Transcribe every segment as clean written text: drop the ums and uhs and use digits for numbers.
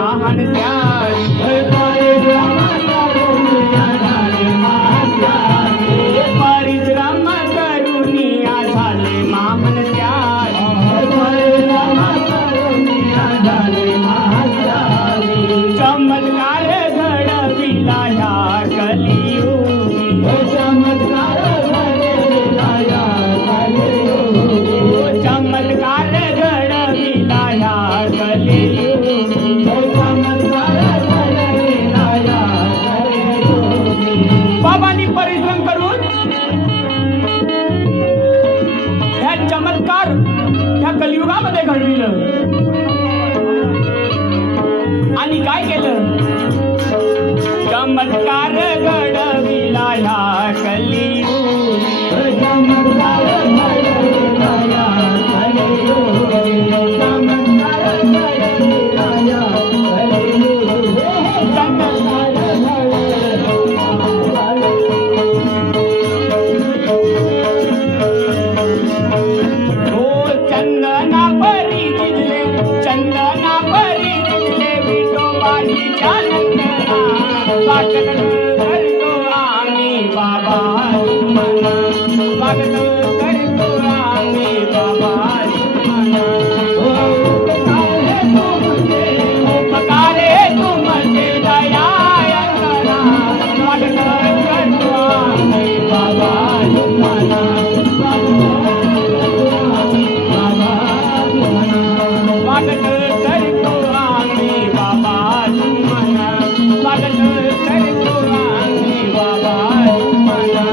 महान त्यागी परिश्रम करुनिया झाले महान त्यागी चमत्कार घडविला ह्या कलियुगी चमत्कार घडविला ह्या कलियुगी बाबांनी परिश्रम करून ह्या चमत्कार ह्या कलियुगामध्ये घडविलं आणि काय केलं चमत्कार घडविला ह्या कलियुगी चमत्कार घडविला ह्या कलियुगी चमत्कार घडविला ह्या कलियुगी चमत्कार हो चंदना परी जिजले चंदना परी जिजले विठोबाची चालना स्वागत करतो आम्ही बाबा तुम्हाला स्वागत करतो आम्ही बाबा उपकारे तुमचे दया स्वागत करतो आम्ही बाबा तुम्हाला स्वागत करतो आम्ही बाबा तुम्हाला स्वागत करतो आम्ही बाबा तुम्हाला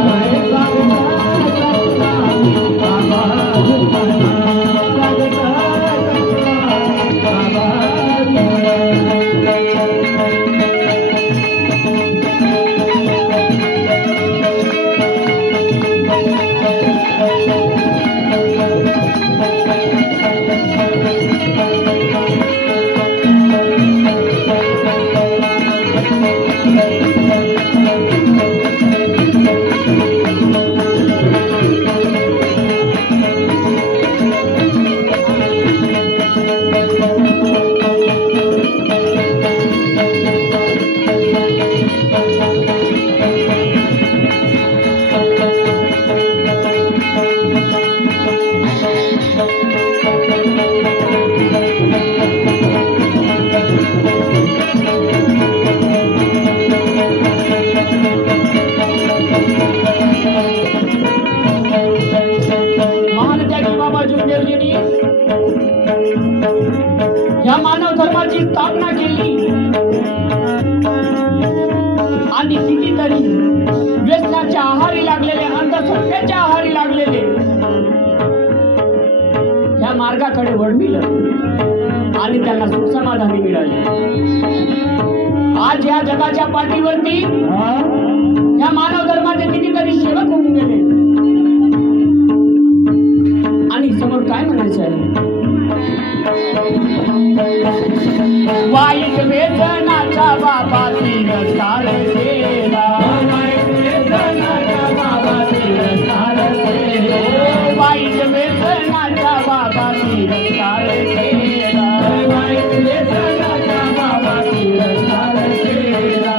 या मानव धर्माची स्थापना केली आणि कितीतरी व्यसनाच्या आहारी लागलेले अंधश्रद्धेच्या आहारी लागलेले या मार्गाकडे वळविलं आणि त्यांना सुखसमाधानी मिळाले. आज या जगाच्या पाठीवरती या मानव धर्माचे कितीतरी सेवक होऊन गेले आणि समोर काय म्हणायचं आहे वाईट वेदनाचा बाबा तिरस्कार केला वाईट वेदनाचा बाबा तिरस्कार केला वाईट वेदनाचा बाबा तिरस्कार केला वाईट वेदनाचा बाबा तिरस्कार केला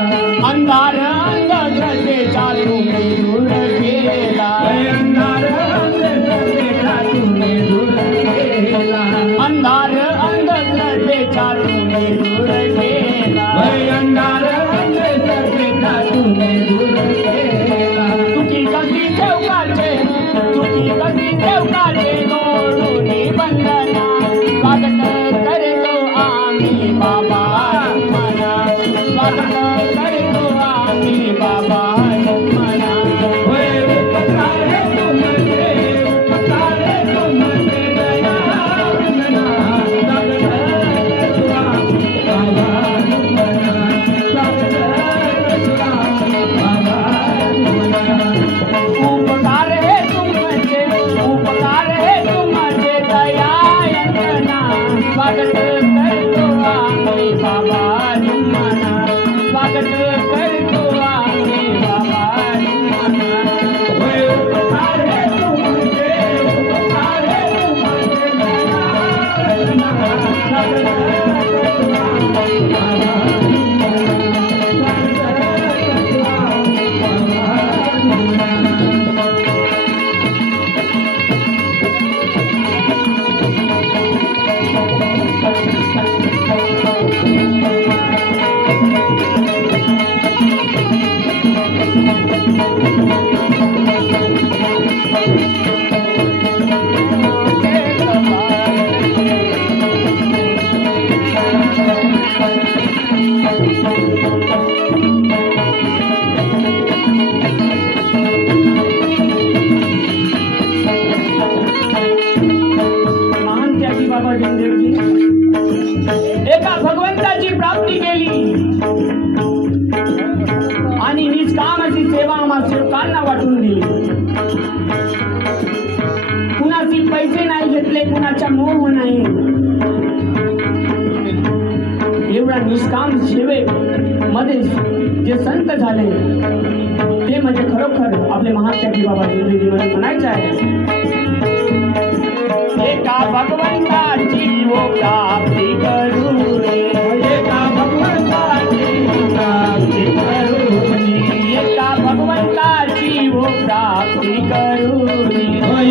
अंधार अंधश्रद्धेचा तुम्ही दूर केला अंधार अंधश्रद्धेचा तुम्ही दूर केला अंधार अंधश्रद्धेचा तुम्ही दूर केला अंधार अंधश्रद्धेचा तुम्ही दूर केला तुझी कधी देवकाचे गोडून बंधना स्वागत करतो आम्ही बाबा तुम्हाला स्वागत करतो आम्ही बाबा तुम्हाला स्वागत करतो आम्ही बाबा तुम्हाला स्वागत करतो आम्ही बाबा तुम्हाला एका भगवंताची प्राप्ती केली आणि निष्कामाची सेवा आम्हा सेवकांना वाटून दिली. कुणाची पैसे नाही घेतले, कुणाच्या मोह नाही. एवढा निष्काम सेवे मध्ये जे संत झाले ते म्हणजे खरोखर आपले महात्यागी बाबा जोंधळेजी मध्ये म्हणायचे आहे. एका भगवंताची वो प्राप्ती करू रे, एका भगवंताची प्राप्ती करू रे, एका भगवंताची वो प्राप्ती करू रे,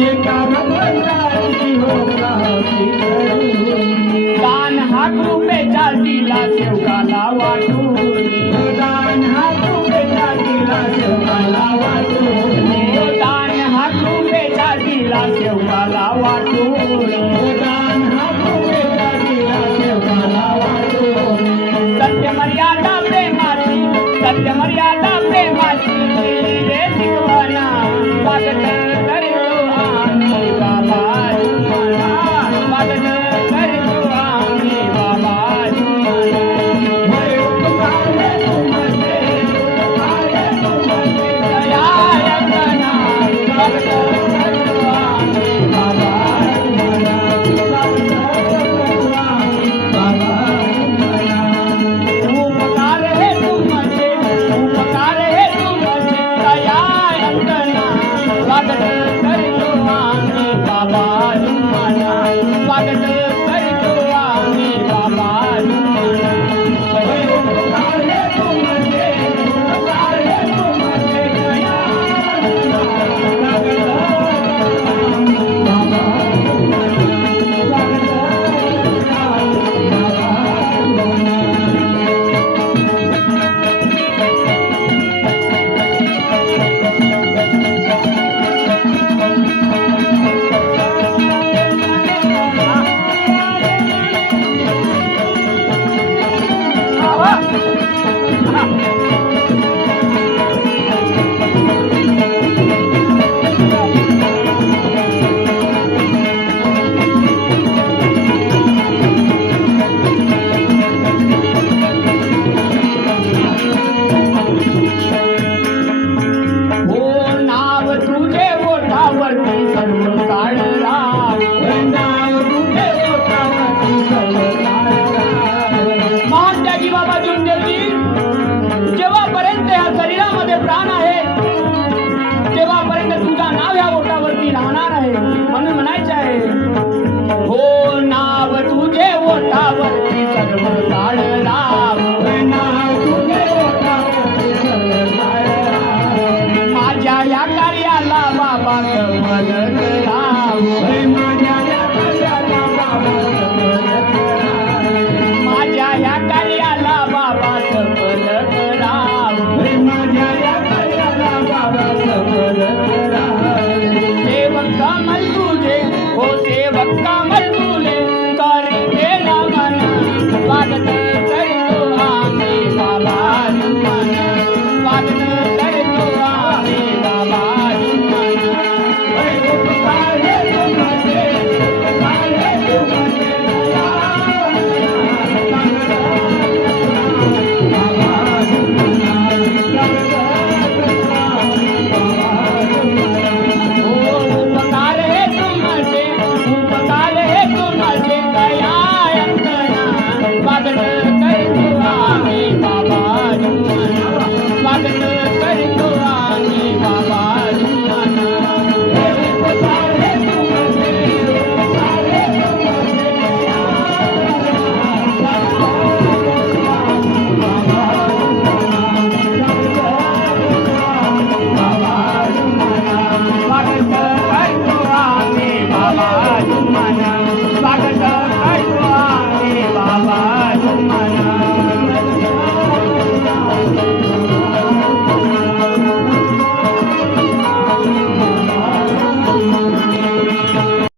एका भगवंताची वो प्राप्ती करू रे. दान हा कृपेचा दिला सेवकाला वाटू रे, दान हा कृपेचा दिला सेवकाला वाटू रे, दान हा कृपेचा दिला सेवकाला वाटू रे, दान हा कृपेचा दिला सेवकाला वाटू रे. सत्य मर्यादा प्रेमाची, सत्य मर्यादा प्रेमाची रे शिकवना स्वागत करतो आम्ही बाबा तुम्हाला, स्वागत करतो आम्ही बाबा तुम्हाला. हरे तुकारे तुमचे, हरे तुमचे दया यतना स्वागत करतो आम्ही बाबा तुम्हाला, स्वागत करतो आम्ही बाबा तुम्हाला. उपकार हे तुमचे, उपकार हे तुमचे दया यतना स्वागत करतो आम्ही बाबा तुम्हाला, स्वागत करतो आम्ही बाबा तुम्हाला. उपकार हे तुमचे, उपकार हे तुमचे दया यतना स्वागत करतो आम्ही बाबा तुम्हाला, हो नाव तुझे ओठावरती सर्व काळला.